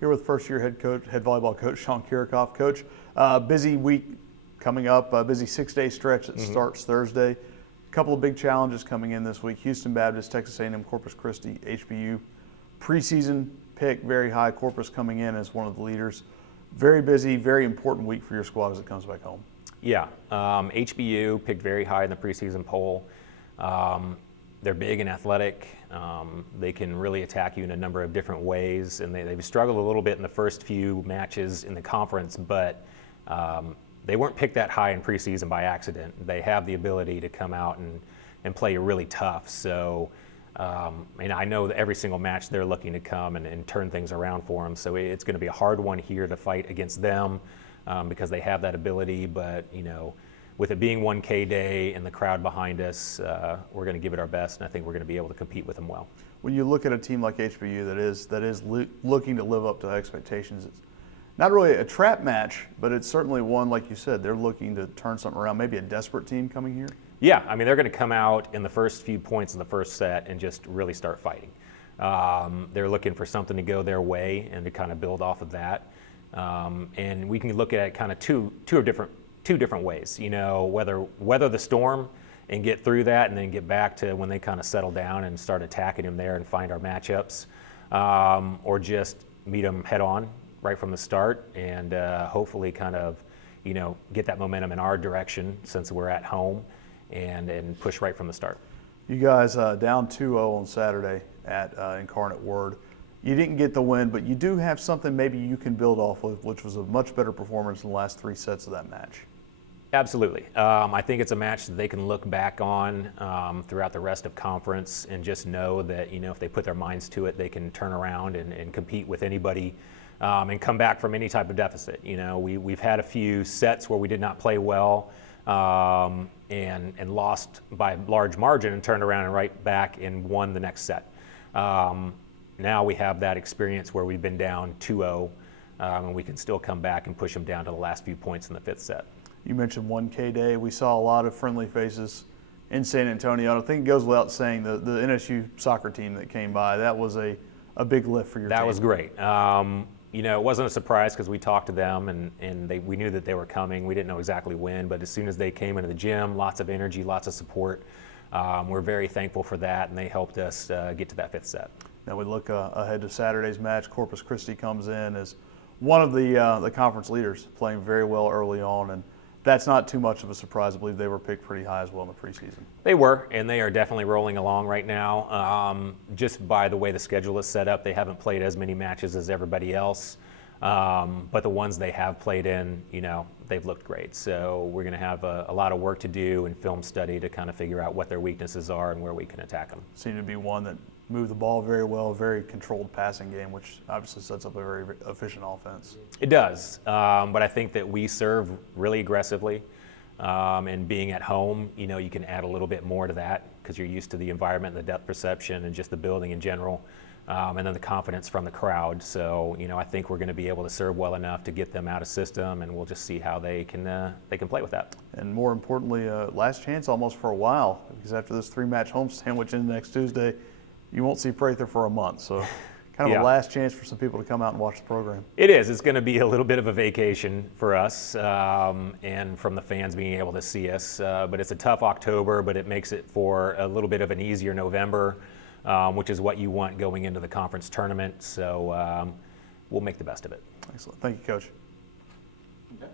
Here with first-year head volleyball coach Sean Kiracofe. Coach, busy week coming up, a busy 6-day stretch that starts Thursday. A couple of big challenges coming in this week. Houston Baptist, Texas A&M-Corpus Christi, HBU. Preseason pick, very high. Corpus coming in as one of the leaders. Very busy, very important week for your squad as it comes back home. Yeah, HBU picked very high in the preseason poll. They're big and athletic. They can really attack you in a number of different ways, and they've struggled a little bit in the first few matches in the conference, but they weren't picked that high in preseason by accident. They have the ability to come out and play really tough. So, and I know that every single match they're looking to come and turn things around for them. So it's going to be a hard one here to fight against them because they have that ability. But, you know, with it being 1K day and the crowd behind us, we're going to give it our best, and I think we're going to be able to compete with them well. When you look at a team like HBU that is looking to live up to expectations, it's not really a trap match, but it's certainly one, like you said, they're looking to turn something around, maybe a desperate team coming here? Yeah, I mean, they're going to come out in the first few points of the first set and just really start fighting. They're looking for something to go their way and to kind of build off of that. And we can look at it kind of two different ways. You know, whether weather the storm and get through that and then get back to when they kind of settle down and start attacking them there and find our matchups, or just meet them head on right from the start and hopefully kind of, you know, get that momentum in our direction since we're at home and push right from the start. You guys down 2-0 on Saturday at Incarnate Word. You didn't get the win, but you do have something maybe you can build off of, which was a much better performance in the last 3 sets of that match. Absolutely. I think it's a match that they can look back on throughout the rest of conference and just know that, you know, if they put their minds to it, they can turn around and compete with anybody and come back from any type of deficit. You know, we've had a few sets where we did not play well and lost by a large margin and turned around and right back and won the next set. Now we have that experience where we've been down 2-0 and we can still come back and push them down to the last few points in the 5th set. You mentioned 1K day. We saw a lot of friendly faces in San Antonio. I think it goes without saying the NSU soccer team that came by, that was a big lift for your team. That was great. You know, it wasn't a surprise because we talked to them and we knew that they were coming. We didn't know exactly when, but as soon as they came into the gym, lots of energy, lots of support. We're very thankful for that, and they helped us get to that 5th set. Now we look ahead to Saturday's match. Corpus Christi comes in as one of the conference leaders, playing very well early on, and that's not too much of a surprise. I believe they were picked pretty high as well in the preseason. They were, and they are definitely rolling along right now. Just by the way the schedule is set up, they haven't played as many matches as everybody else. But the ones they have played in, you know, they've looked great. So we're going to have a lot of work to do and film study to kind of figure out what their weaknesses are and where we can attack them. Seemed to be one that moved the ball very well, very controlled passing game, which obviously sets up a very efficient offense. It does, but I think that we serve really aggressively, and being at home, you know, you can add a little bit more to that because you're used to the environment, the depth perception, and just the building in general, and then the confidence from the crowd. So, you know, I think we're going to be able to serve well enough to get them out of system, and we'll just see how they can play with that. And more importantly, last chance almost for a while, because after this 3-match homestand, which ends next Tuesday, you won't see Prather for a month. So kind of a last chance for some people to come out and watch the program. It is. It's going to be a little bit of a vacation for us and from the fans being able to see us. But it's a tough October, but it makes it for a little bit of an easier November, which is what you want going into the conference tournament. So we'll make the best of it. Excellent. Thank you, Coach. Okay.